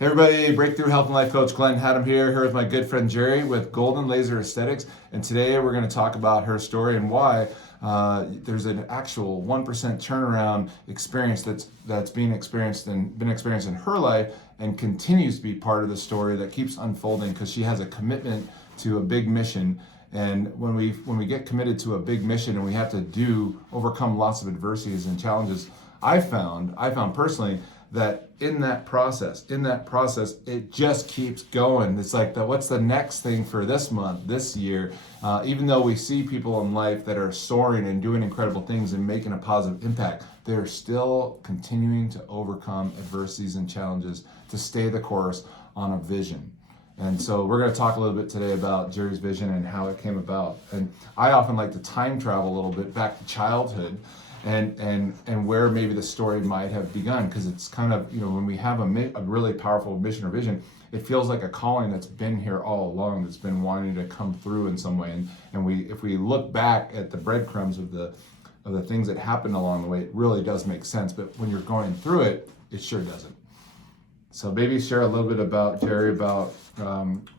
Hey everybody, Breakthrough Health and Life Coach Glen Hattem here with my good friend Jeri with Golden Laser Aesthetics, and today we're going to talk about her story and why there's an actual 1% turnaround experience that's been experienced in her life and continues to be part of the story that keeps unfolding because she has a commitment to a big mission. And when we get committed to a big mission and we have to overcome lots of adversities and challenges, I found personally that in that process, it just keeps going. It's like, what's the next thing for this month, this year? Even though we see people in life that are soaring and doing incredible things and making a positive impact, they're still continuing to overcome adversities and challenges to stay the course on a vision. And so we're going to talk a little bit today about Jeri's vision and how it came about. And I often like to time travel a little bit back to childhood and where maybe the story might have begun, because it's kind of, when we have a really powerful mission or vision, it feels like a calling that's been here all along, that's been wanting to come through in some way. And if we look back at the breadcrumbs of the things that happened along the way, it really does make sense. But when you're going through it, it sure doesn't. So maybe share a little bit about Jeri, about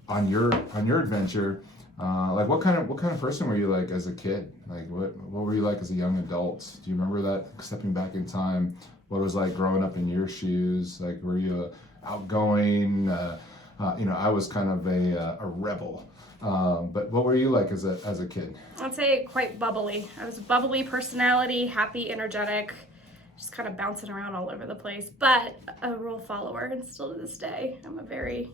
on your adventure. Like what kind of person were you like as a kid? Like what were you like as a young adult? Do you remember that, stepping back in time? What it was like growing up in your shoes? Like, were you outgoing? I was kind of a rebel. But what were you like as a kid? I'd say quite bubbly. I was a bubbly personality, happy, energetic, just kind of bouncing around all over the place, but a rule follower, and still to this day, I'm a very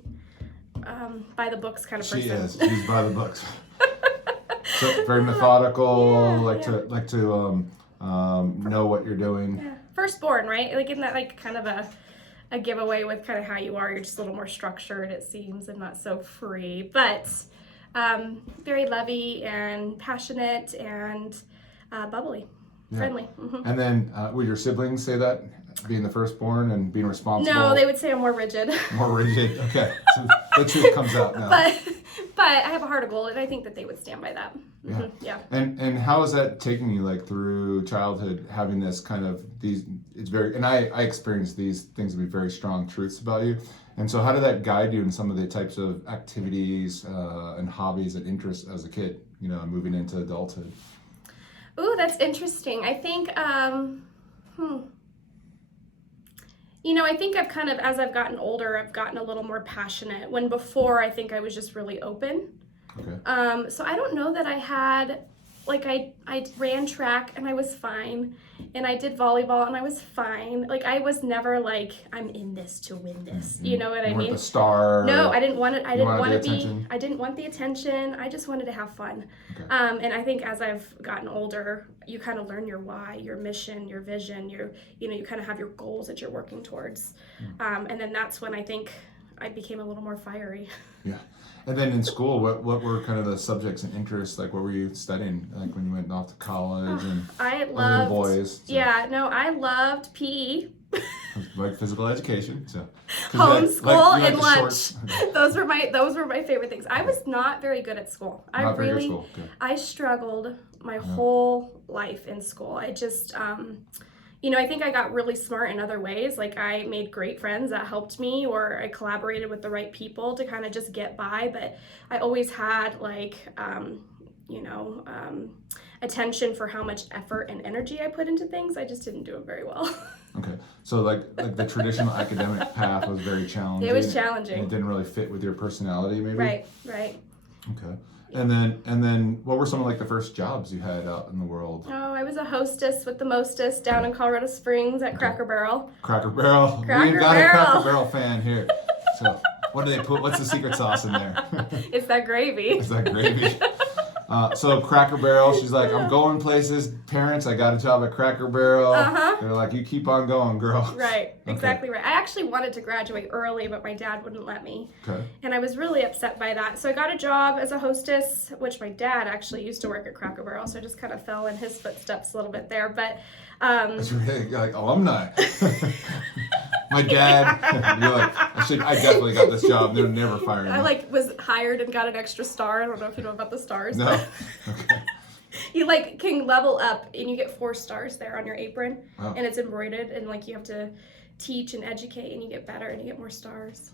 by the books kind of person. She is. She's by the books. So very methodical. To know what you're doing. Yeah. Firstborn, right? Like, isn't that like kind of a giveaway with kind of how you are? You're just a little more structured, it seems, and not so free. But very lovey and passionate and bubbly, friendly. Mm-hmm. And then would your siblings say that? Being the firstborn and being responsible? No, they would say I'm more rigid. More rigid, okay. So the truth comes out now. But I have a heart of gold, and I think that they would stand by that. Yeah. Mm-hmm. Yeah. And how is that taking you like through childhood, having this kind of I experienced these things to be very strong truths about you. And so how did that guide you in some of the types of activities and hobbies and interests as a kid, moving into adulthood? Ooh, that's interesting. I think, I think I've kind of, as I've gotten older, I've gotten a little more passionate, when before I think I was just really open. Okay. So I don't know that I had, like, I ran track and I was fine, and I did volleyball and I was fine. Like, I was never like, I'm in this to win this. Mm-hmm. You know what I mean? The star. No, I didn't want it. I didn't want to be. Attention? I didn't want the attention. I just wanted to have fun. Okay. And I think as I've gotten older, you kind of learn your why, your mission, your vision. You kind of have your goals that you're working towards. Mm-hmm. And then that's when I think I became a little more fiery. Yeah. And then in school, what were kind of the subjects and interests? Like, what were you studying? Like when you went off to college and I loved boys. So. Yeah, no, I loved PE. Like physical education. So homeschool and lunch. Okay. Those were my favorite things. I was not very good at school. Not very good at school. Okay. I struggled my whole life in school. I just I think I got really smart in other ways. Like, I made great friends that helped me, or I collaborated with the right people to kind of just get by. But I always had attention for how much effort and energy I put into things. I just didn't do it very well. Okay. So like the traditional academic path was very challenging. It was challenging. It didn't really fit with your personality, maybe? Right. Okay. And then what were some of like the first jobs you had out in the world? Oh, I was a hostess with the mostest down in Colorado Springs at Cracker Barrel. Cracker Barrel. We've got a Cracker Barrel fan here. So what do they put? What's the secret sauce in there? It's that gravy. It's that gravy. So Cracker Barrel, she's like, I'm going places. Parents, I got a job at Cracker Barrel. They're like, you keep on going, girl. Right, exactly right. I actually wanted to graduate early, but my dad wouldn't let me. Okay. And I was really upset by that. So I got a job as a hostess, which my dad actually used to work at Cracker Barrel, so I just kind of fell in his footsteps a little bit there. But it's really like alumni. My dad, you're like, I definitely got this job. They're never firing me. I was hired and got an extra star. I don't know if you know about the stars. No. Okay. You can level up, and you get 4 stars there on your apron. Wow. And it's embroidered, and you have to teach and educate, and you get better and you get more stars.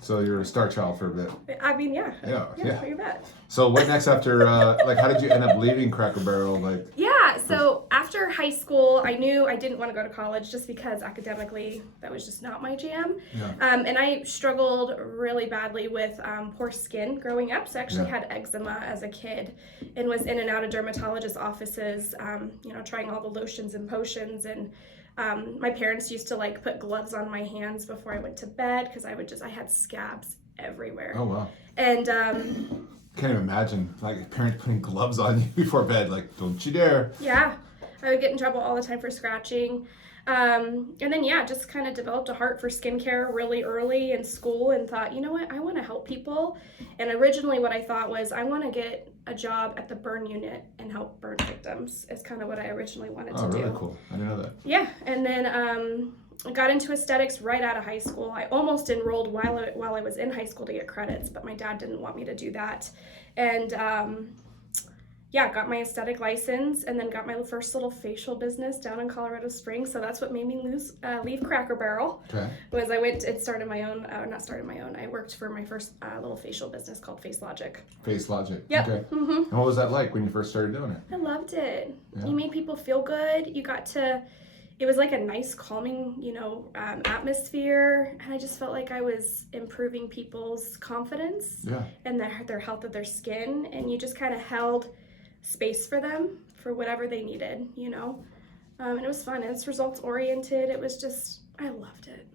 So you're a star child for a bit. I mean, yeah, Yeah. you bet. So what next after, like, how did you end up leaving Cracker Barrel? Like, Yeah, so after high school, I knew I didn't want to go to college just because academically that was just not my jam. Yeah. And I struggled really badly with poor skin growing up. So I actually had eczema as a kid and was in and out of dermatologist offices, trying all the lotions and potions. And my parents used to like put gloves on my hands before I went to bed because I had scabs everywhere. oh wow. And Can't even imagine like parents putting gloves on you before bed. Like, don't you dare. yeah, I would get in trouble all the time for scratching. And then, just kind of developed a heart for skincare really early in school and thought, you know what, I want to help people. And originally what I thought was I want to get a job at the burn unit and help burn victims is kind of what I originally wanted to do. Oh, really cool. I didn't know that. Yeah, and then I got into aesthetics right out of high school. I almost enrolled while I was in high school to get credits, but my dad didn't want me to do that. And got my aesthetic license and then got my first little facial business down in Colorado Springs. So that's what made me leave Cracker Barrel. Okay. Was I went and started my own, I worked for my first little facial business called Face Logic. Face Logic. Yep. Okay. And what was that like when you first started doing it? I loved it. Yeah. You made people feel good. It was like a nice calming, atmosphere. And I just felt like I was improving people's confidence and their health of their skin. And you just kind of held space for them for whatever they needed, and it was fun. And it's results oriented. It was just, I loved it.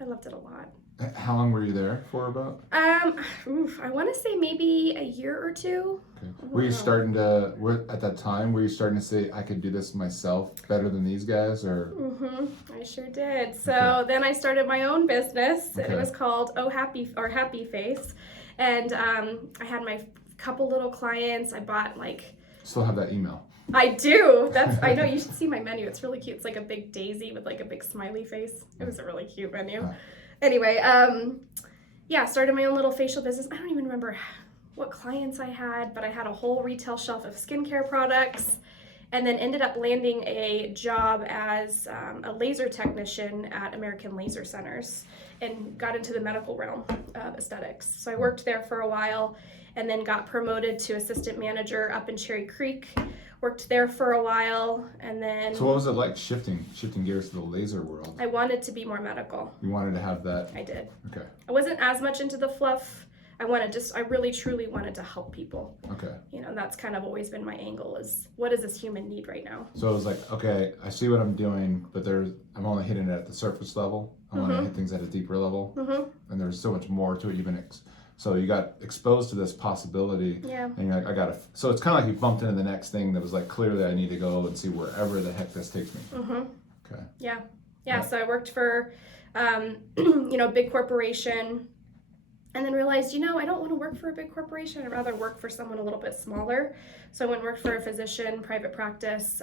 I loved it a lot. How long were you there for about? I want to say maybe a year or two. Okay. Were you starting to, at that time, were you starting to say, I could do this myself better than these guys, or? I sure did. So then I started my own business, and it was called Happy Face. And I had my couple little clients. I bought Still have that email. I do. I know, you should see my menu. It's really cute. It's like a big daisy with like a big smiley face. It was a really cute menu. Anyway, started my own little facial business. I don't even remember what clients I had, but I had a whole retail shelf of skincare products, and then ended up landing a job as a laser technician at American Laser Centers and got into the medical realm of aesthetics. So I worked there for a while and then got promoted to assistant manager up in Cherry Creek. Worked there for a while, and then... So what was it like shifting gears to the laser world? I wanted to be more medical. You wanted to have that? I did. Okay. I wasn't as much into the fluff. I really truly wanted to help people. Okay. That's kind of always been my angle, is what does this human need right now? So it was like, okay, I see what I'm doing, but I'm only hitting it at the surface level. I want to hit things at a deeper level. And there's so much more to it, so you got exposed to this possibility, and you're like, so it's kind of like you bumped into the next thing that was like, clearly I need to go and see wherever the heck this takes me. Okay. Yeah. So I worked for, big corporation, and then realized, I don't want to work for a big corporation. I'd rather work for someone a little bit smaller. So I went and worked for a physician, private practice,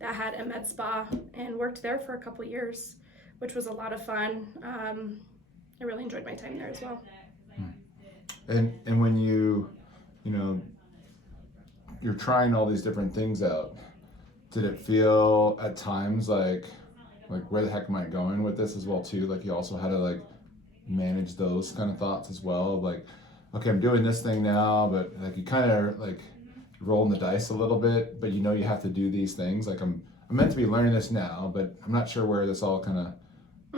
that had a med spa, and worked there for a couple years, which was a lot of fun. I really enjoyed my time there as well. And when you're trying all these different things out, did it feel at times like where the heck am I going with this as well too? Like you also had to like manage those kind of thoughts as well. Like, okay, I'm doing this thing now, but like you kind of like rolling the dice a little bit, but you have to do these things. Like I'm meant to be learning this now, but I'm not sure where this all kind of,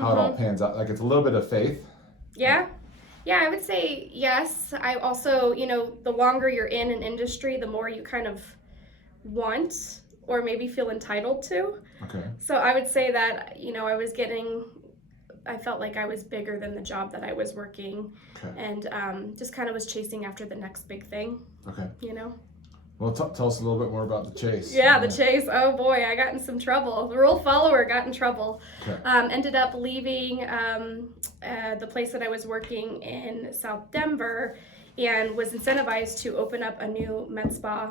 how it all pans out. Like it's a little bit of faith. Yeah, I would say yes. I also, the longer you're in an industry, the more you kind of want or maybe feel entitled to. Okay. So I would say that, I felt like I was bigger than the job that I was working, and just kind of was chasing after the next big thing. Okay. Well, tell us a little bit more about the chase. Yeah, the chase. Oh boy, I got in some trouble. The rule follower got in trouble. Okay. Ended up leaving the place that I was working in South Denver, and was incentivized to open up a new med spa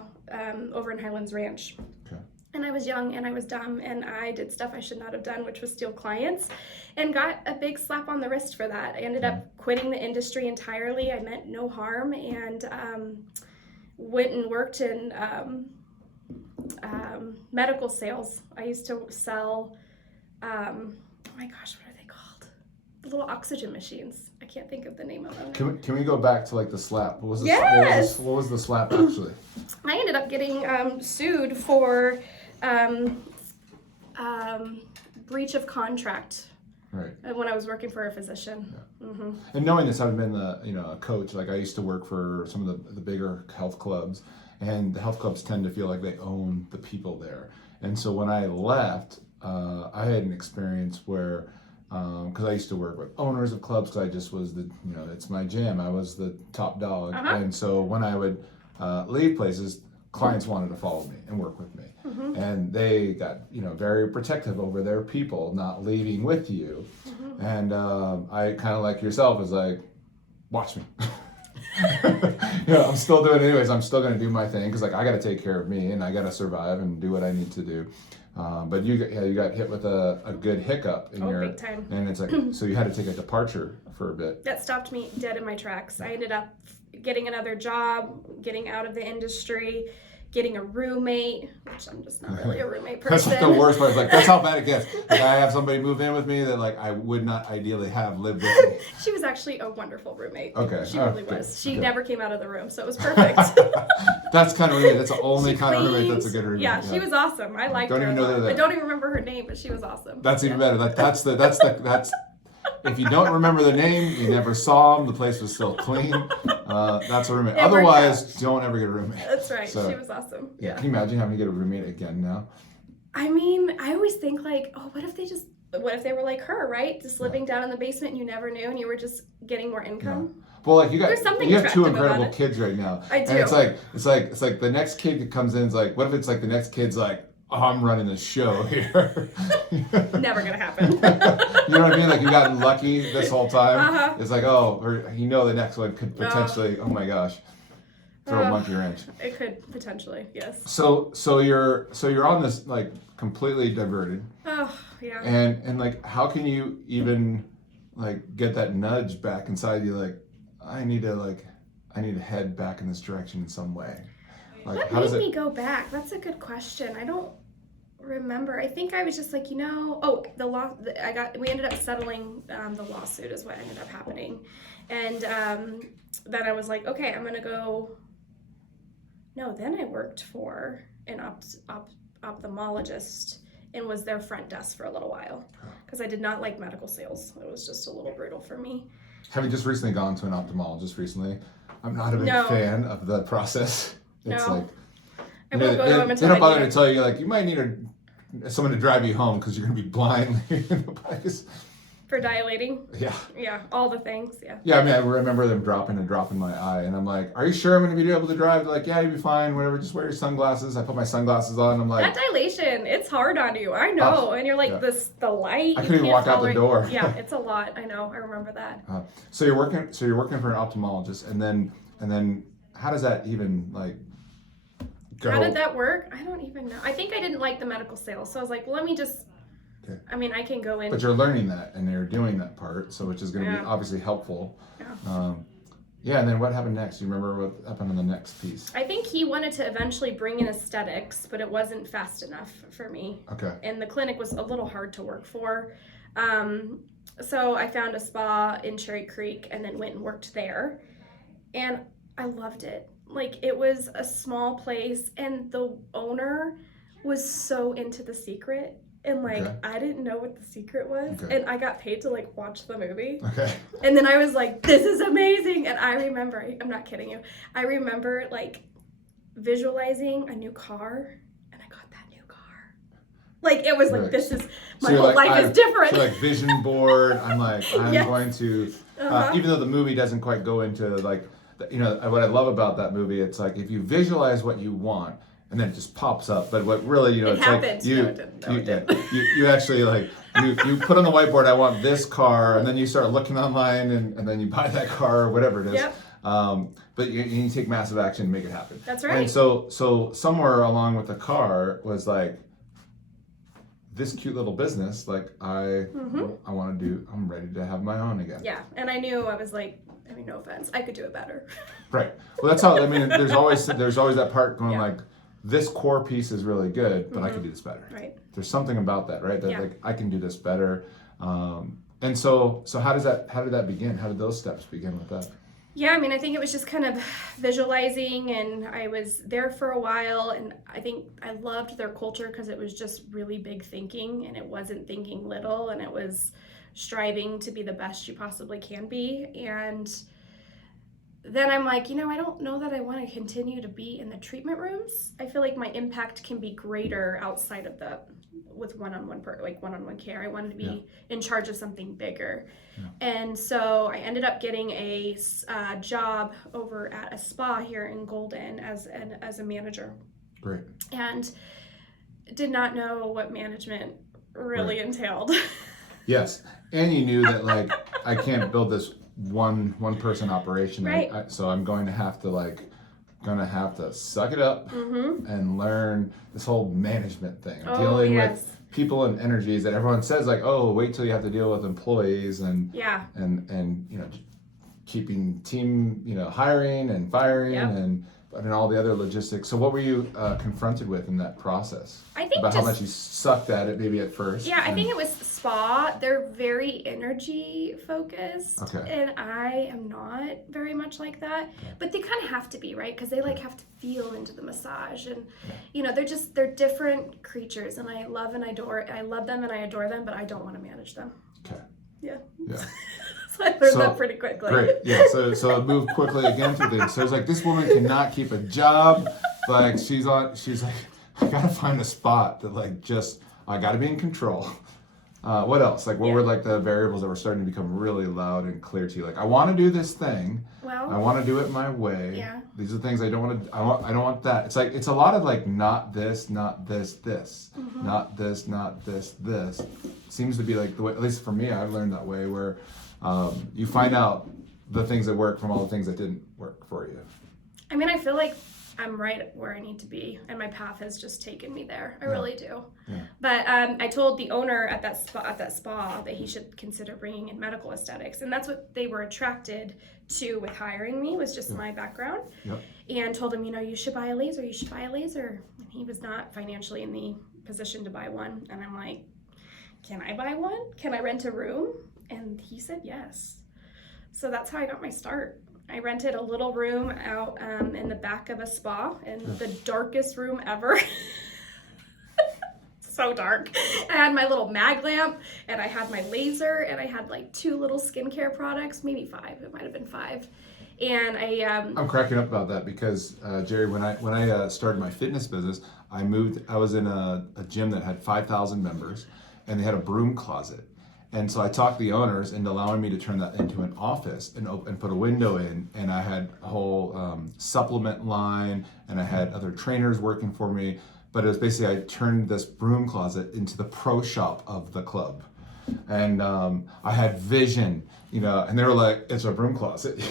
over in Highlands Ranch. Okay. And I was young and I was dumb and I did stuff I should not have done, which was steal clients, and got a big slap on the wrist for that. I ended up quitting the industry entirely. I meant no harm, and went and worked in medical sales. I used to sell my gosh, what are they called? The little oxygen machines. I can't think of the name of them. Can we go back to like the slap? What was the, Yes! what was the slap actually? I ended up getting sued for breach of contract. Right. When I was working for a physician. Yeah. Mm-hmm. And knowing this, I've been a coach. Like I used to work for some of the bigger health clubs, and the health clubs tend to feel like they own the people there. And so when I left, I had an experience where, because I used to work with owners of clubs, because I just was it's my jam. I was the top dog. Uh-huh. And so when I would leave places, clients wanted to follow me and work with me. Mm-hmm. And they got, very protective over their people, not leaving with you. Mm-hmm. And I kind of like yourself is like, watch me. I'm still doing it anyways. I'm still going to do my thing because like I got to take care of me and I got to survive and do what I need to do. But you got hit with a good hiccup in your, big time. and it's like so you had to take a departure for a bit. That stopped me dead in my tracks. I ended up getting another job, getting out of the industry, getting a roommate, which I'm just not really a roommate person. That's like the worst part. It's like that's how bad it gets. Like I have somebody move in with me that like I would not ideally have lived with me. She was actually a wonderful roommate. Okay. She really good. was. She Good. never came out of the room, so it was perfect. That's kind of roommate. That's the only She kind of roommate cleaned. that's a good roommate. Yeah, she was awesome. I liked Don't her. even know a lot. they're I there. don't even remember her name, but she was awesome. That's even better. That's if you don't remember the name, you never saw them, the place was still clean. That's a roommate. It worked Otherwise, don't ever get a roommate. That's right. So, she was awesome. yeah. Can you imagine having to get a roommate again now? I mean, I always think like, oh, what if they were like her, right? Just living down in the basement and you never knew and you were just getting more income. Yeah. Well, like you There's something have two attractive incredible about it. kids right now. I do. And it's like the next kid that comes in is like, what if it's like the next kid's like, oh, I'm running the show here. Never gonna happen. You know what I mean? Like you gotten lucky this whole time. Uh-huh. It's like, or the next one could potentially, oh my gosh, throw a monkey wrench. It could potentially, yes. So you're on this like completely diverted. Oh yeah. And like how can you even like get that nudge back inside you like I need to head back in this direction in some way. Like What how does made it me go back? That's a good question. I don't remember. I think I was just like, we ended up settling the lawsuit is what ended up happening. And then I was like, okay, I'm going to go. No, then I worked for an ophthalmologist and was their front desk for a little while because I did not like medical sales. It was just a little brutal for me. Have you just recently gone to an ophthalmologist recently? I'm not a big fan of the process. It's No. like I won't go to them they until don't I bother need to it. tell you like you might need someone to drive you home because you're gonna be blind leaving the place. For dilating? Yeah. Yeah, all the things, yeah. Yeah, I mean I remember them dropping my eye and I'm like, are you sure I'm gonna be able to drive? They're like, yeah, you'll be fine, whatever, just wear your sunglasses. I put my sunglasses on, I'm like That dilation, it's hard on you. I know. And you're like yeah. the light. I you couldn't even can't walk out the tolerate- door. Yeah, it's a lot. I know. I remember that. So you're working for an ophthalmologist and then how does that even like go? How did that work? I don't even know. I think I didn't like the medical sales. So I was like, well, let me just Okay. I mean, I can go in. But you're learning that and you're doing that part, so which is going to be Yeah. obviously helpful. Yeah. And then what happened next? Do you remember what happened on the next piece? I think he wanted to eventually bring in aesthetics, but it wasn't fast enough for me. Okay. And the clinic was a little hard to work for. So I found a spa in Cherry Creek and then went and worked there. And I loved it. Like, it was a small place and the owner was so into The Secret. And like, Okay. I didn't know what The Secret was. Okay. And I got paid to like watch the movie. Okay. And then I was like, this is amazing. And I remember, I'm not kidding you, I remember like visualizing a new car, and I got that new car. Like, it was like, Right. this is, my So you're whole like, life is different. So like vision board. I'm like, I'm Yes. going to, Uh-huh. even though the movie doesn't quite go into like, what I love about that movie, it's like if you visualize what you want, and then it just pops up. But what really, It it's happened. like you, No, it didn't. No, it didn't. you actually like you put on the whiteboard, I want this car, and then you start looking online, and then you buy that car or whatever it is. Yep. But you take massive action to make it happen. That's right. And so somewhere along with the car was like this cute little business. Like I want to do. I'm ready to have my own again. Yeah. And I knew, I was like, I mean, no offense, I could do it better. Right. Well, that's how. I mean, there's always that part going Yeah. like, this core piece is really good, but I can do this better. Right. There's something about that, right? That Yeah. like I can do this better. And so how did that begin? How did those steps begin with that? Yeah, I mean, I think it was just kind of visualizing, and I was there for a while, and I think I loved their culture because it was just really big thinking, and it wasn't thinking little, and it was striving to be the best you possibly can be. And then I'm like, I don't know that I want to continue to be in the treatment rooms. I feel like my impact can be greater outside of with one-on-one care. I wanted to be in charge of something bigger. Yeah. And so I ended up getting a job over at a spa here in Golden as a manager. Great. And did not know what management really entailed. Yes. And you knew that like, I can't build this one person operation. Right. So I'm going to have to suck it up and learn this whole management thing. Dealing with people and energies that everyone says like, oh, wait till you have to deal with employees and keeping team, hiring and firing and all the other logistics. So what were you confronted with in that process? I think about how much you sucked at it maybe at first. Yeah, I think it was spa. They're very energy focused. Okay. And I am not very much like that. Okay. But they kind of have to be, right? Because they have to feel into the massage. And, they're different creatures. And I love them and I adore them, but I don't want to manage them. Okay. Yeah. Yeah. So I learned that pretty quickly. Great. Yeah. So it moved quickly again through things. So it's like, this woman cannot keep a job. Like she's like, I gotta find a spot that I gotta be in control. What else? Like, what were like the variables that were starting to become really loud and clear to you? Like, I want to do this thing. Well, I want to do it my way. Yeah. These are things I don't want to. I don't want that. It's like, it's a lot of like, not this, not this, this, not this, not this, this. Seems to be like the way. At least for me, I've learned that way where you find out the things that work from all the things that didn't work for you. I mean, I feel like I'm right where I need to be, and my path has just taken me there. I really do. Yeah. But I told the owner at that spa that he should consider bringing in medical aesthetics, and that's what they were attracted to with hiring me, was just my background. Yep. And told him, you should buy a laser. You should buy a laser. And he was not financially in the position to buy one, and I'm like, can I buy one? Can I rent a room? And he said yes. So that's how I got my start. I rented a little room out in the back of a spa, in the darkest room ever. So dark. I had my little mag lamp, and I had my laser, and I had like 2 little skincare products, maybe 5. It might have been 5. And I'm cracking up about that because Jeri, when I started my fitness business, I was in a gym that had 5,000 members, and they had a broom closet. And so I talked the owners into allowing me to turn that into an office and put a window in. And I had a whole supplement line, and I had other trainers working for me. But it was basically, I turned this broom closet into the pro shop of the club. And I had vision, and they were like, it's a broom closet.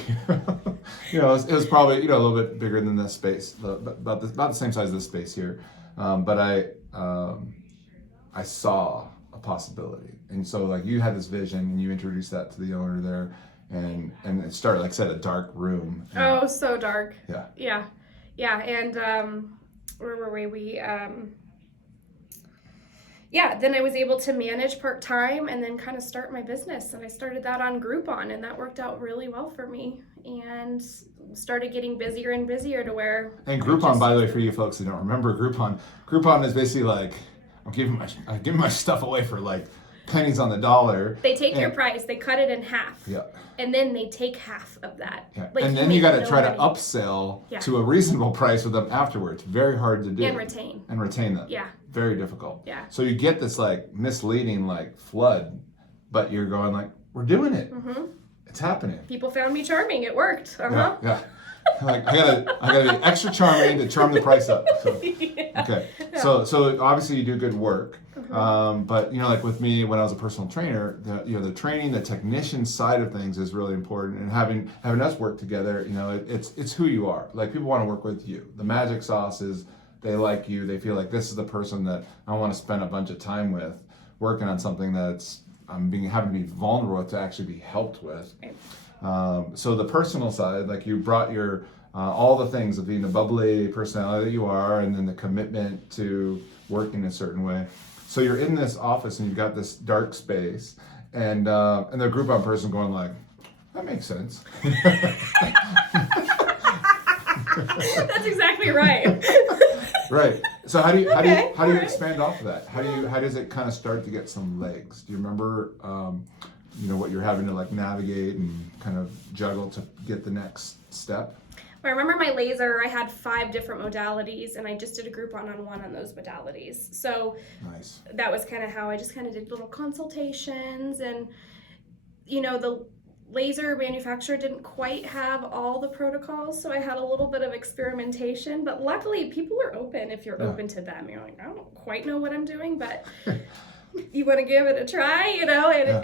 It was probably, a little bit bigger than this space, about the same size as this space here. But I saw a possibility. And so like, you had this vision and you introduced that to the owner there, and it started, like I said, a dark room. Oh, so dark. Yeah. And where were we? Then I was able to manage part-time and then kind of start my business, and I started that on Groupon, and that worked out really well for me, and started getting busier and busier to where. And Groupon, by the way, for you folks who don't remember, Groupon is basically like, I'm giving my stuff away for like pennies on the dollar. They take your price, they cut it in half. Yeah. And then they take half of that. Yeah. Like, and then you got to try to upsell to a reasonable price with them afterwards. Very hard to do. And retain them. Yeah. Very difficult. Yeah. So you get this like misleading like flood, but you're going like, we're doing it. Mm-hmm. It's happening. People found me charming. It worked. Yeah. Like I gotta be extra charming to charm the price up. So, okay. Yeah. So obviously you do good work. Mm-hmm. But like with me, when I was a personal trainer, the training, the technician side of things is really important, and having us work together, it's who you are. Like, people want to work with you. The magic sauce is they like you. They feel like this is the person that I want to spend a bunch of time with, working on something that's having to be vulnerable to actually be helped with. Right. So the personal side, like, you brought your all the things of being the bubbly personality that you are, and then the commitment to working a certain way. So you're in this office and you've got this dark space, and the Groupon person going like, that makes sense. That's exactly right. Right. So how do you Alright. expand off of that? How does it kind of start to get some legs? Do you remember what you're having to like navigate and kind of juggle to get the next step? I remember my laser, I had 5 different modalities, and I just did a Groupon on one on those modalities. So Nice. that was kind of how I just kind of did little consultations, and the laser manufacturer didn't quite have all the protocols, so I had a little bit of experimentation, but luckily people are open if you're open to them. You're like, I don't quite know what I'm doing, but you want to give it a try, and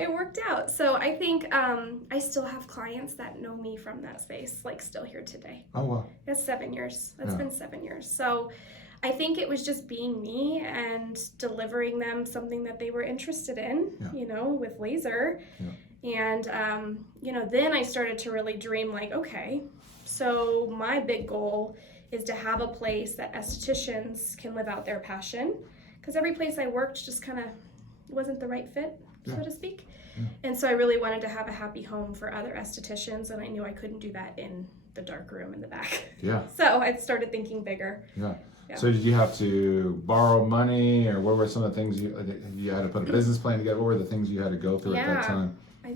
it worked out. So I think I still have clients that know me from that space, like still here today. Oh, wow. That's 7 years. That's been 7 years. So I think it was just being me and delivering them something that they were interested in, with laser. Yeah. And, then I started to really dream like, okay, so my big goal is to have a place that estheticians can live out their passion. Because every place I worked just kind of wasn't the right fit, so to speak. Yeah. And so I really wanted to have a happy home for other estheticians, and I knew I couldn't do that in the dark room in the back. Yeah. So I started thinking bigger. Yeah. So did you have to borrow money, or what were some of the things you had to put a business plan together? What were the things you had to go through at that time? I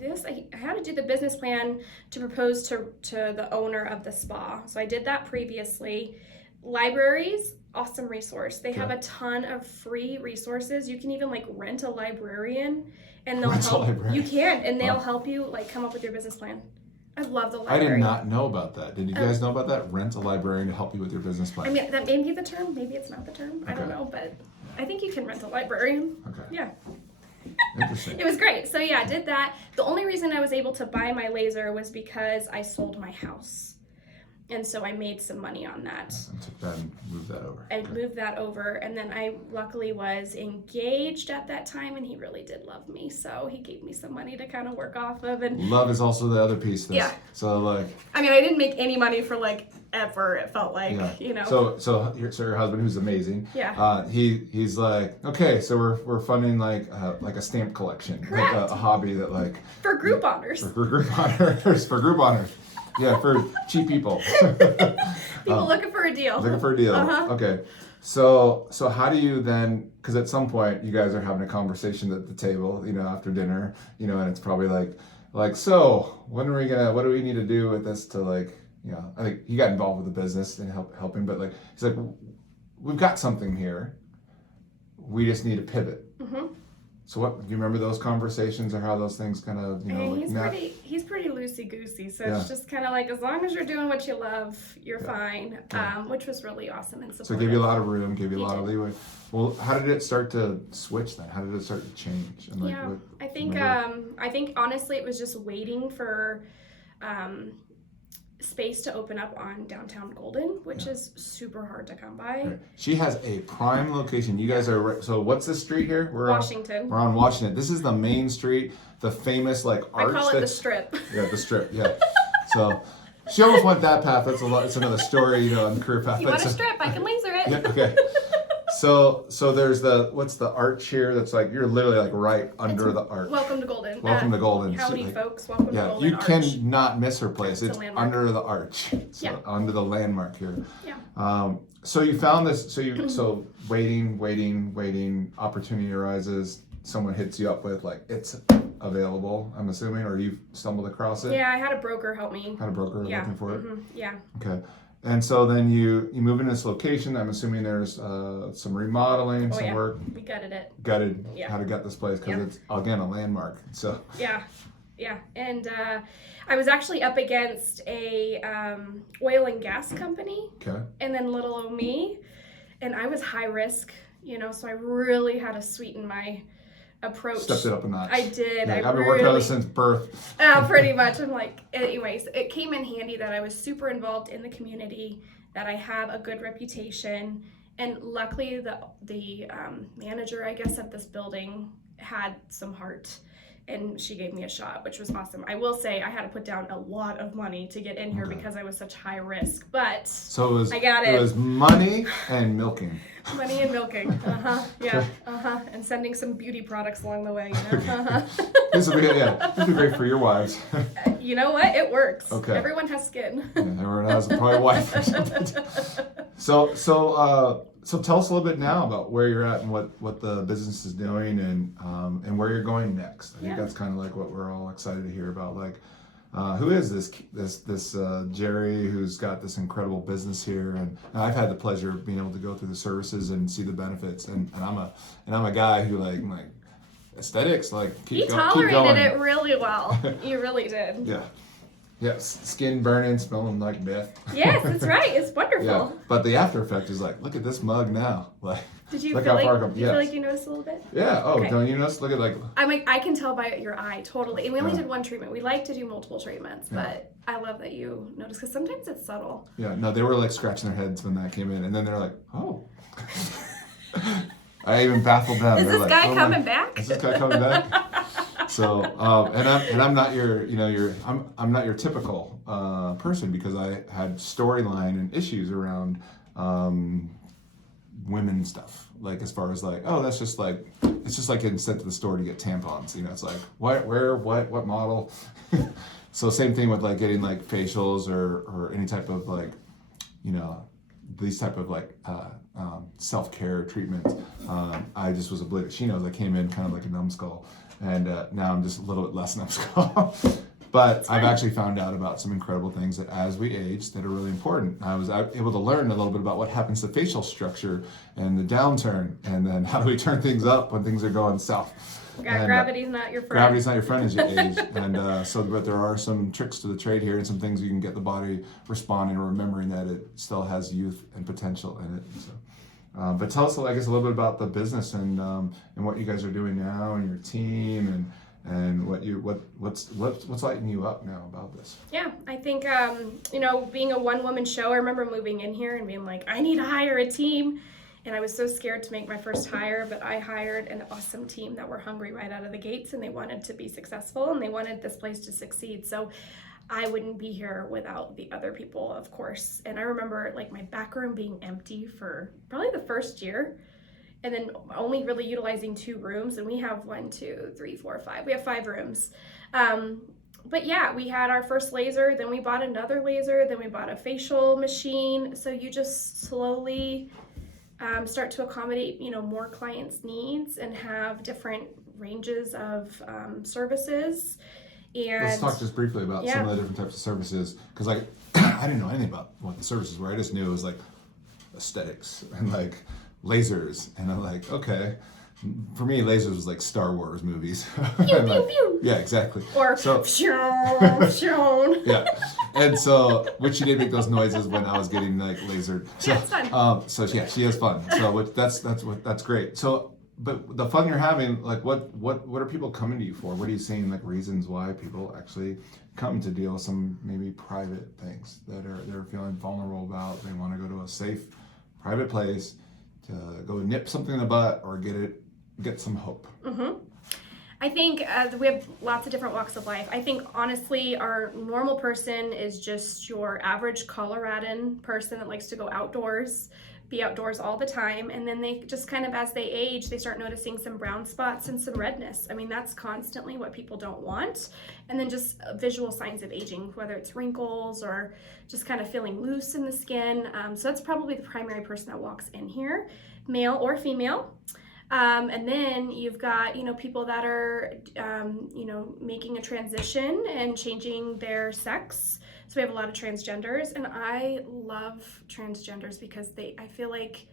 had to do the business plan to propose to the owner of the spa. So I did that previously. Libraries, awesome resource. They have a ton of free resources. You can even like rent a librarian, and they'll help. You can, and they'll help you like come up with your business plan. I love the library. I did not know about that. Did you guys know about that? Rent a librarian to help you with your business plan. I mean, that may be the term. Maybe it's not the term. I don't know, but I think you can rent a librarian. Okay. Yeah. Interesting. It was great. So I did that. The only reason I was able to buy my laser was because I sold my house. And so I made some money on that. And took that and moved that over. I moved that over, and then I luckily was engaged at that time, and he really did love me. So he gave me some money to kind of work off of. And love is also the other piece of this. Yeah. So like. I mean, I didn't make any money for like ever. It felt like, So your husband, who's amazing. Yeah. He's like, okay, so we're funding like a stamp collection. Correct. Like a hobby that like. For group honors. For group honors. Yeah, for cheap people. People looking for a deal. Looking for a deal. Okay. So how do you then, because at some point you guys are having a conversation at the table, after dinner, and it's probably like, so what do we need to do with this to like, I think he got involved with the business and helping, but like, he's like, we've got something here. We just need to pivot. Mm-hmm. So what, do you remember those conversations or how those things kind of, he's pretty loosey-goosey, so it's just kind of like, as long as you're doing what you love, you're fine, which was really awesing and supportive. So it gave you a lot of room, gave you a lot of leeway. Well, how did it start to switch then? How did it start to change? And like, I think honestly it was just waiting for space to open up on downtown Golden, which is super hard to come by. Right. She has a prime location. You guys are, so what's this street here? Washington. We're on Washington. This is the main street, the famous like arch. I call it the Strip. Yeah, the Strip, yeah. So she almost went that path. That's it's another story, on the career path. You want a strip, I can laser it. Yeah, okay. So there's what's the arch here? That's like, you're literally like right under the arch. Welcome to Golden. Welcome to Golden. Howdy, folks. Welcome to Golden. You cannot miss her place. It's under the arch. So under the landmark here. Yeah. So you found this. So waiting. Opportunity arises. Someone hits you up with like, it's available, I'm assuming, or you've stumbled across it. Yeah, I had a broker help me. Had a broker looking for it. Mm-hmm. Yeah. Okay. And so then you move into this location. I'm assuming there's some remodeling, some work. We gutted it. How to gut this place, because it's, again, a landmark. So. Yeah. And I was actually up against a oil and gas company. Okay. And then little old me. And I was high risk, so I really had to sweeten my approach. Stepped it up a notch. I did. Yeah, I've been working on this since birth. Pretty much. I'm like, anyways, it came in handy that I was super involved in the community, that I have a good reputation, and luckily the manager, I guess, of this building had some heart, and she gave me a shot, which was awesome. I will say I had to put down a lot of money to get in here because I was such high risk, but so I got it. It was money and milking. Money and milking. Yeah. And sending some beauty products along the way. This would be great for your wives. You know what? It works. Okay. Everyone has skin. Yeah, everyone has probably a wife or something. So tell us a little bit now about where you're at and what the business is doing and where you're going next. I think that's kind of like what we're all excited to hear about. Like, who is this Jeri who's got this incredible business here? And I've had the pleasure of being able to go through the services and see the benefits. And I'm a guy who like aesthetics, like keep going. You tolerated it really well. You really did. Yeah. Yeah, skin burning, smelling like meth. Yes, that's right. It's wonderful. Yeah, but the after effect is like, look at this mug now. Like, did you look feel how far like, come. you feel like you noticed a little bit? Yeah. Oh, okay. Don't you notice? Look at like. I can tell by your eye totally. And we only did one treatment. We like to do multiple treatments, but I love that you notice because sometimes it's subtle. Yeah. No, they were like scratching their heads when that came in, and then they're like, oh. I even baffled them. Is they're this like, guy coming back? Is this guy coming back? So, and I'm not I'm not your typical person because I had storyline and issues around women stuff. Like as far as like, oh, that's just like, it's just like getting sent to the store to get tampons. You know, it's like, what model? So same thing with like getting like facials or any type of like, these type of like self-care treatments. I just was oblivious. She knows I came in kind of like a numbskull. And now I'm just a little bit less numbskull. But I've actually found out about some incredible things that as we age that are really important. I was able to learn a little bit about what happens to facial structure and the downturn, and then how do we turn things up when things are going south. And, gravity's not your friend. Gravity's not your friend as you age. And but there are some tricks to the trade here and some things you can get the body responding or remembering that it still has youth and potential in it. So. But tell us, I guess, a little bit about the business and what you guys are doing now and your team and what's lighting you up now about this. Yeah, I think being a one-woman show, I remember moving in here and being like, I need to hire a team, and I was so scared to make my first hire, but I hired an awesome team that were hungry right out of the gates, and they wanted to be successful and they wanted this place to succeed. So I wouldn't be here without the other people, of course. And I remember like my back room being empty for probably the first year, and then only really utilizing 2 rooms. And we have 1, 2, 3, 4, 5. We have 5 rooms. But yeah, we had our first laser, then we bought another laser, then we bought a facial machine. So you just slowly start to accommodate, more clients' needs and have different ranges of services. And let's talk just briefly about some of the different types of services, because I didn't know anything about what the services were. I just knew it was like aesthetics and like lasers, and I'm like, okay. For me, lasers was like Star Wars movies. Pew, pew, pew. Yeah, exactly. Or so, yeah, and so which she did make those noises when I was getting like lasered. So, it's fun. So yeah, she has fun. So that's great. So. But the fun you're having, like, what are people coming to you for? What are you seeing, like, reasons why people actually come to deal with some maybe private things that they're feeling vulnerable about? They want to go to a safe, private place to go nip something in the butt or get some hope. Mm-hmm. I think we have lots of different walks of life. I think, honestly, our normal person is just your average Coloradan person that likes to go outdoors, be outdoors all the time, and then they just kind of, as they age, they start noticing some brown spots and some redness. I mean, that's constantly what people don't want. And then just visual signs of aging, whether it's wrinkles or just kind of feeling loose in the skin. So that's probably the primary person that walks in here, male or female. And then you've got, people that are, making a transition and changing their sex. So we have a lot of transgenders, and I love transgenders because I feel like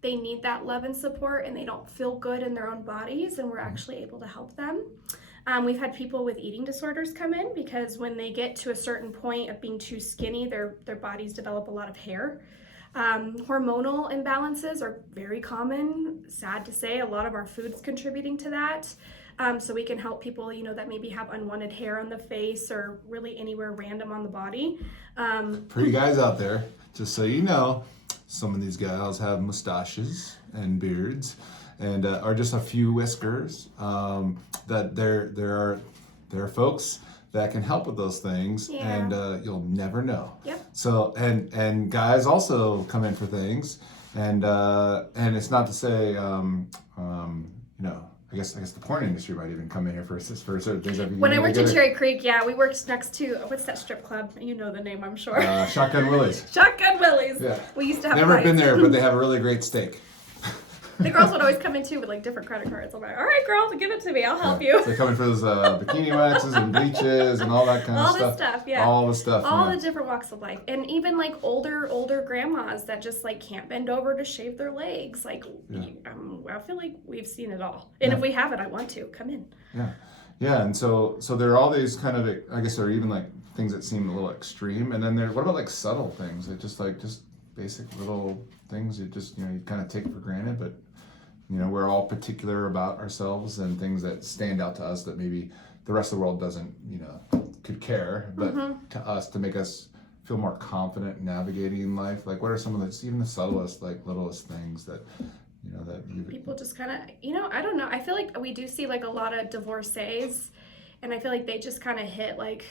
they need that love and support, and they don't feel good in their own bodies, and we're actually able to help them. We've had people with eating disorders come in because when they get to a certain point of being too skinny, their bodies develop a lot of hair. Hormonal imbalances are very common. Sad to say, a lot of our food's contributing to that. So we can help people, that maybe have unwanted hair on the face or really anywhere random on the body. For you guys out there, just so you know, some of these gals have mustaches and beards and are just a few whiskers. That there are folks that can help with those things, and you'll never know. Yep. So and guys also come in for things, And it's not to say, I guess the porn industry might even come in here for certain things. When I worked at Cherry Creek, we worked next to, what's that strip club? You know the name, I'm sure. Shotgun Willie's. Shotgun Willie's. Yeah. We used to have Never fights. been there, but they have a really great steak. The girls would always come in too with like different credit cards. I'm like, all right, girls, give it to me. I'll help you. They're coming for those bikini waxes and bleaches and all that kind of stuff. All the stuff, yeah. All the stuff. All the different walks of life. And even like older grandmas that just like can't bend over to shave their legs. Like, I feel like we've seen it all. And if we haven't, I want to. Come in. Yeah. Yeah, and so there are all these kind of, I guess there are even like things that seem a little extreme. And then what about like subtle things? Like just basic little things you you kind of take for granted, but we're all particular about ourselves and things that stand out to us that maybe the rest of the world doesn't, could care, but to us, to make us feel more confident navigating life. Like, what are some of even the subtlest, like littlest things that, people just kind of, I don't know. I feel like we do see like a lot of divorcees, and I feel like they just kind of hit like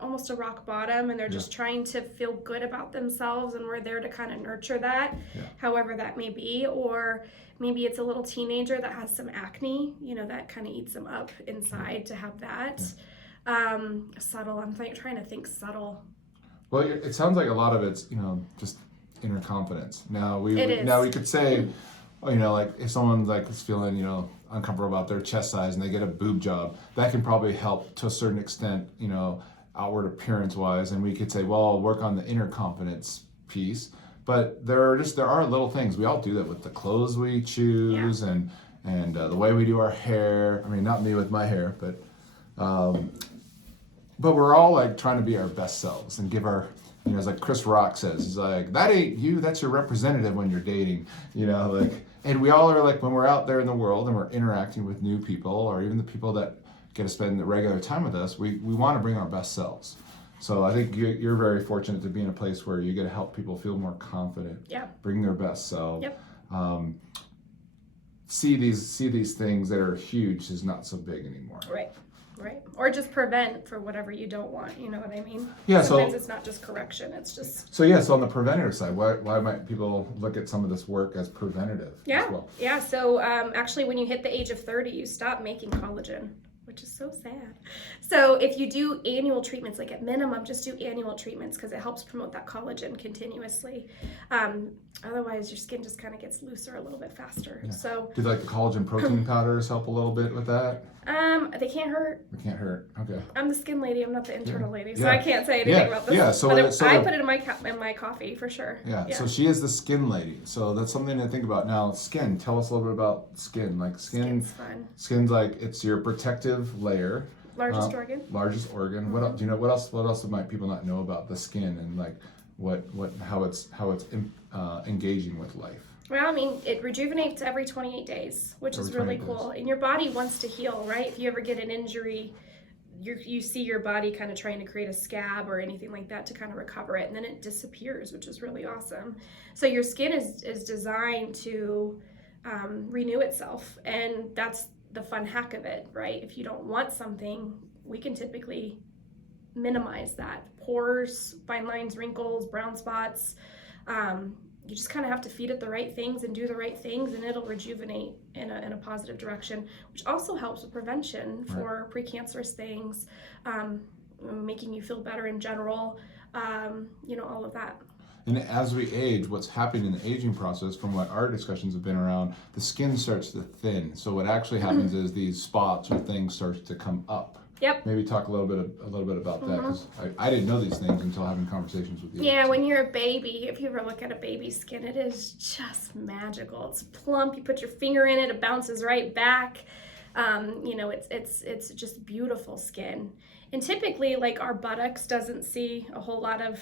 almost a rock bottom, and they're just trying to feel good about themselves, and we're there to kind of nurture that, however that may be. Or maybe it's a little teenager that has some acne, that kind of eats them up inside to have that. Subtle, I'm trying to think subtle. Well, it sounds like a lot of it's, just inner confidence. Now we could say, like if someone like is feeling, uncomfortable about their chest size and they get a boob job, that can probably help to a certain extent, outward appearance wise, and we could say, well, work on the inner confidence piece. But there are little things. We all do that with the clothes we choose and the way we do our hair. I mean, not me with my hair, but we're all like trying to be our best selves and give our, as like Chris Rock says, he's like, that ain't you, that's your representative when you're dating, and we all are like, when we're out there in the world and we're interacting with new people, or even the people that get to spend the regular time with us, we want to bring our best selves. So I think you're very fortunate to be in a place where you get to help people feel more confident, bring their best self. See these things that are huge is not so big anymore. Right. Or just prevent for whatever you don't want, you know what I mean? Yeah, sometimes it's not just correction, it's just... So on the preventative side, why might people look at some of this work as preventative as well? Yeah, so actually when you hit the age of 30, you stop making collagen, which is so sad. So if you do annual treatments, like at minimum, just do annual treatments because it helps promote that collagen continuously. Otherwise, your skin just kind of gets looser a little bit faster. Yeah. So, do like the collagen protein powders help a little bit with that? They can't hurt. They can't hurt. Okay. I'm the skin lady. I'm not the internal lady, so I can't say anything about this. Yeah. I put it in my coffee for sure. Yeah. So she is the skin lady. So that's something to think about. Now, skin. Tell us a little bit about skin. Like Skin's fun. Skin's like it's your protective layer. Largest organ. Largest organ. Mm-hmm. What else? Do you know what else? What else might people not know about the skin and like how it's engaging with life? Well, I mean, it rejuvenates every 28 days, which is really cool. And your body wants to heal, right? If you ever get an injury, you see your body kind of trying to create a scab or anything like that to kind of recover it, and then it disappears, which is really awesome. So your skin is designed to renew itself, and that's the fun hack of it, right? If you don't want something, we can typically minimize that. Pores, fine lines, wrinkles, brown spots. You just kind of have to feed it the right things and do the right things, and it'll rejuvenate in a positive direction, which also helps with prevention for precancerous things, making you feel better in general, all of that. And as we age, what's happening in the aging process, from what our discussions have been around, the skin starts to thin. So what actually happens is these spots or things start to come up. Yep. Maybe talk a little bit about that, because I didn't know these things until having conversations with you. Yeah, when you're a baby, if you ever look at a baby's skin, it is just magical. It's plump. You put your finger in it, it bounces right back. It's just beautiful skin. And typically, like, our buttocks doesn't see a whole lot of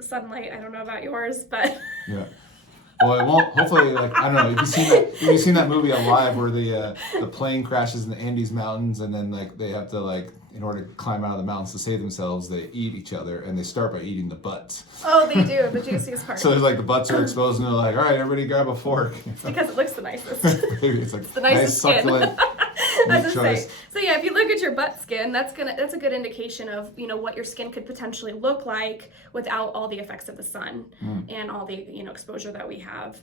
sunlight. I don't know about yours, but yeah. Well, it won't. Hopefully, like, I don't know. Have you seen that movie Alive, where the plane crashes in the Andes Mountains, and then like they have to, like, in order to climb out of the mountains to save themselves, they eat each other, and they start by eating the butts. Oh, they do, the juiciest part. So there's like the butts are exposed, and they're like, all right, everybody grab a fork. It's because it looks the nicest. It's like it's the nicest nice, skin. succulent. Neat choice. So yeah, if you look at your butt skin, that's a good indication of, you know, what your skin could potentially look like without all the effects of the sun and all the, you know, exposure that we have.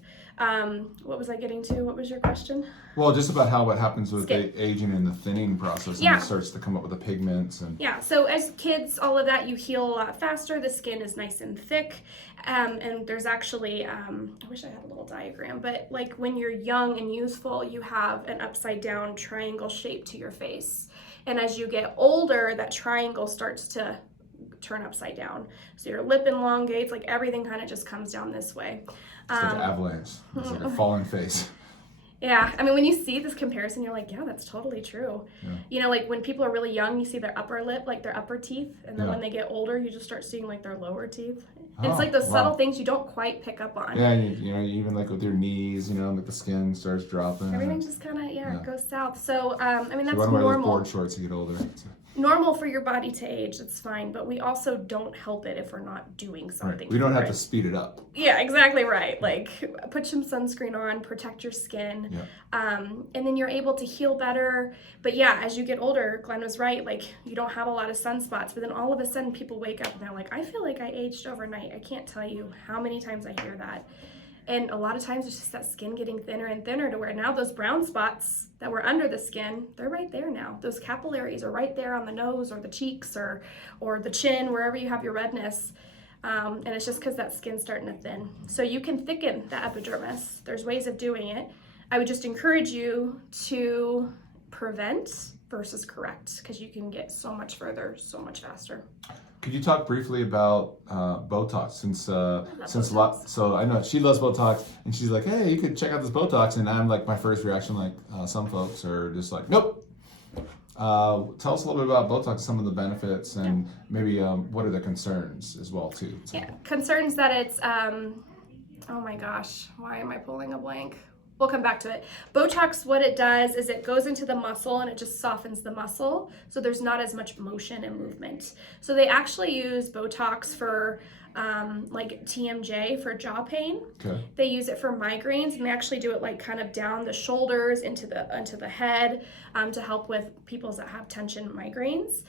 What was I getting to? What was your question? Well, just about what happens with the aging and the thinning process, and it starts to come up with the pigments and. Yeah. So as kids, all of that, you heal a lot faster. The skin is nice and thick, and there's actually I wish I had a little diagram, but like when you're young and youthful, you have an upside down triangle shape to your face, and as you get older, that triangle starts to turn upside down. So your lip elongates, like everything kind of just comes down this way. It's like an avalanche. It's like a falling face. Yeah, I mean, when you see this comparison, you're like, yeah, that's totally true. Yeah. You know, like when people are really young, you see their upper lip, like their upper teeth, and then when they get older, you just start seeing like their lower teeth. And it's like those subtle things you don't quite pick up on. Yeah, you know, even like with your knees, you know, like the skin starts dropping. Everything just kind of, goes south. So, I mean, that's so normal. Board shorts, you get older. Normal for your body to age, that's fine, but we also don't help it if we're not doing something. Right. We don't have to speed it up. Yeah, exactly right. Like, put some sunscreen on, protect your skin, and then you're able to heal better. But yeah, as you get older, Glenn was right, like, you don't have a lot of sunspots, but then all of a sudden people wake up and they're like, I feel like I aged overnight. I can't tell you how many times I hear that. And a lot of times it's just that skin getting thinner and thinner to where now those brown spots that were under the skin, they're right there now. Those capillaries are right there on the nose or the cheeks or the chin, wherever you have your redness. And it's just because that skin's starting to thin. So you can thicken the epidermis. There's ways of doing it. I would just encourage you to prevent versus correct, because you can get so much further, so much faster. Could you talk briefly about Botox? So I know she loves Botox, and she's like, "Hey, you could check out this Botox." And I'm like, my first reaction, like some folks are just like, "Nope." Tell us a little bit about Botox, some of the benefits, and maybe what are the concerns as well too. So. Yeah, concerns that it's. Oh my gosh, why am I pulling a blank? We'll come back to it. Botox, what it does is it goes into the muscle and it just softens the muscle, so there's not as much motion and movement. So they actually use Botox for like TMJ for jaw pain. Okay. They use it for migraines, and they actually do it like kind of down the shoulders into the head to help with people that have tension migraines.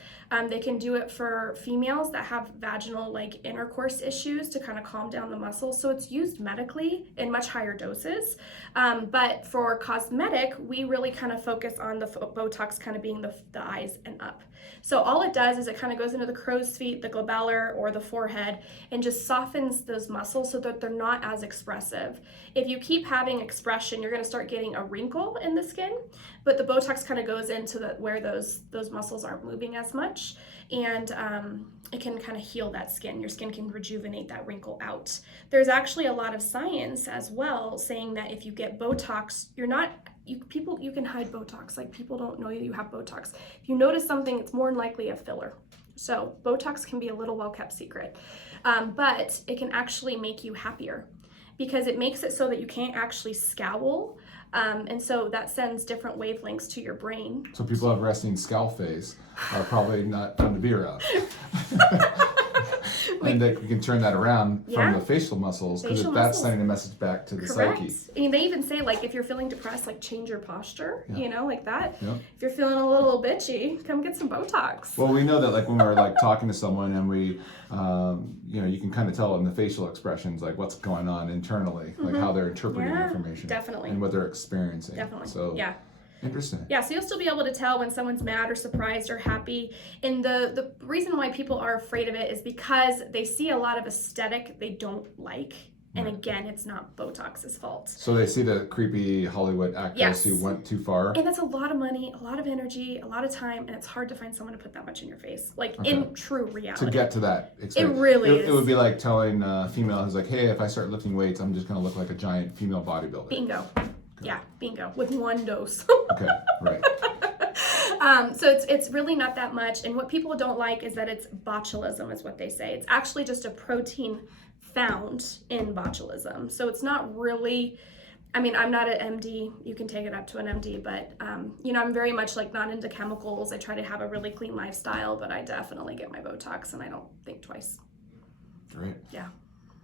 They can do it for females that have vaginal like intercourse issues to kind of calm down the muscles. So it's used medically in much higher doses. But for cosmetic, we really kind of focus on the Botox kind of being the eyes and up. So all it does is it kind of goes into the crow's feet, the glabellar, or the forehead, and just softens those muscles so that they're not as expressive. If you keep having expression, you're going to start getting a wrinkle in the skin, but the Botox kind of goes into where those muscles aren't moving as much, and it can kind of heal that skin. Your skin can rejuvenate that wrinkle out. There's actually a lot of science as well saying that if you get Botox, you can hide Botox. Like, people don't know you have Botox. If you notice something, it's more than likely a filler. So Botox can be a little well-kept secret, but it can actually make you happier because it makes it so that you can't actually scowl, and so that sends different wavelengths to your brain. So people have resting scowl face are probably not fun to be around. And we can turn that around from the facial muscles, because that's sending a message back to the psyche. I mean, they even say, like, if you're feeling depressed, like, change your posture, you know, like that. Yep. If you're feeling a little bitchy, come get some Botox. Well, we know that, like, when we're like talking to someone and we, you know, you can kind of tell in the facial expressions, like, what's going on internally, like how they're interpreting information. Definitely. And what they're experiencing. Definitely. So, yeah. Interesting. Yeah, so you'll still be able to tell when someone's mad or surprised or happy. And the reason why people are afraid of it is because they see a lot of aesthetic they don't like. And again, it's not Botox's fault. So they see the creepy Hollywood actress who went too far. And that's a lot of money, a lot of energy, a lot of time, and it's hard to find someone to put that much in your face, like in true reality. To get to that experience. It really is. It would be like telling a female who's like, hey, if I start lifting weights, I'm just going to look like a giant female bodybuilder. Bingo. Yeah, bingo, with one dose. Okay, right. So it's really not that much. And what people don't like is that it's botulism, is what they say. It's actually just a protein found in botulism. So it's not really, I mean, I'm not an MD. You can take it up to an MD, but, you know, I'm very much like not into chemicals. I try to have a really clean lifestyle, but I definitely get my Botox and I don't think twice. Great. Yeah.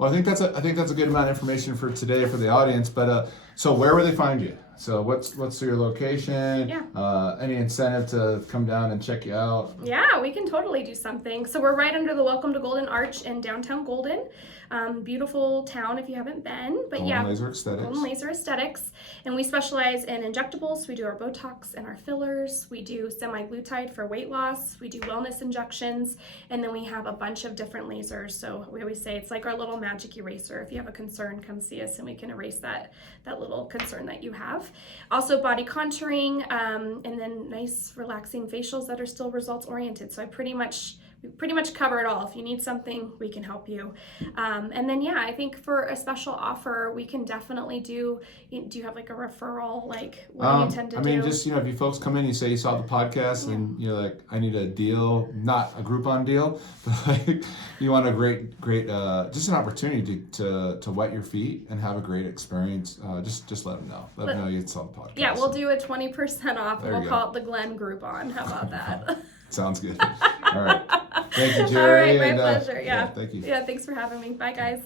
Well, I think that's a good amount of information for today for the audience. But so where will they find you? So what's your location? Yeah. Any incentive to come down and check you out? Yeah, we can totally do something. So we're right under the Welcome to Golden Arch in downtown Golden. Beautiful town if you haven't been. But Golden Laser Aesthetics. Golden Laser Aesthetics. And we specialize in injectables. We do our Botox and our fillers. We do semi-glutide for weight loss. We do wellness injections. And then we have a bunch of different lasers. So we always say it's like our little magic eraser. If you have a concern, come see us and we can erase that little concern that you have. Also body contouring, and then nice relaxing facials that are still results oriented. So we pretty much cover it all. If you need something, we can help you. And then I think for a special offer, we can definitely do you have like a referral? Like what do you tend to do? I mean, just if you folks come in, you say you saw the podcast and you're like, I need a deal, not a Groupon deal, but like you want a great just an opportunity to wet your feet and have a great experience. Just let them know. Let them know you saw the podcast. Yeah, we'll do a 20% off. There We'll you call it the Glen Groupon. How about that? Sounds good. All right. Thank you, Jeri. All right, my pleasure. Yeah. Thank you. Yeah, thanks for having me. Bye, guys.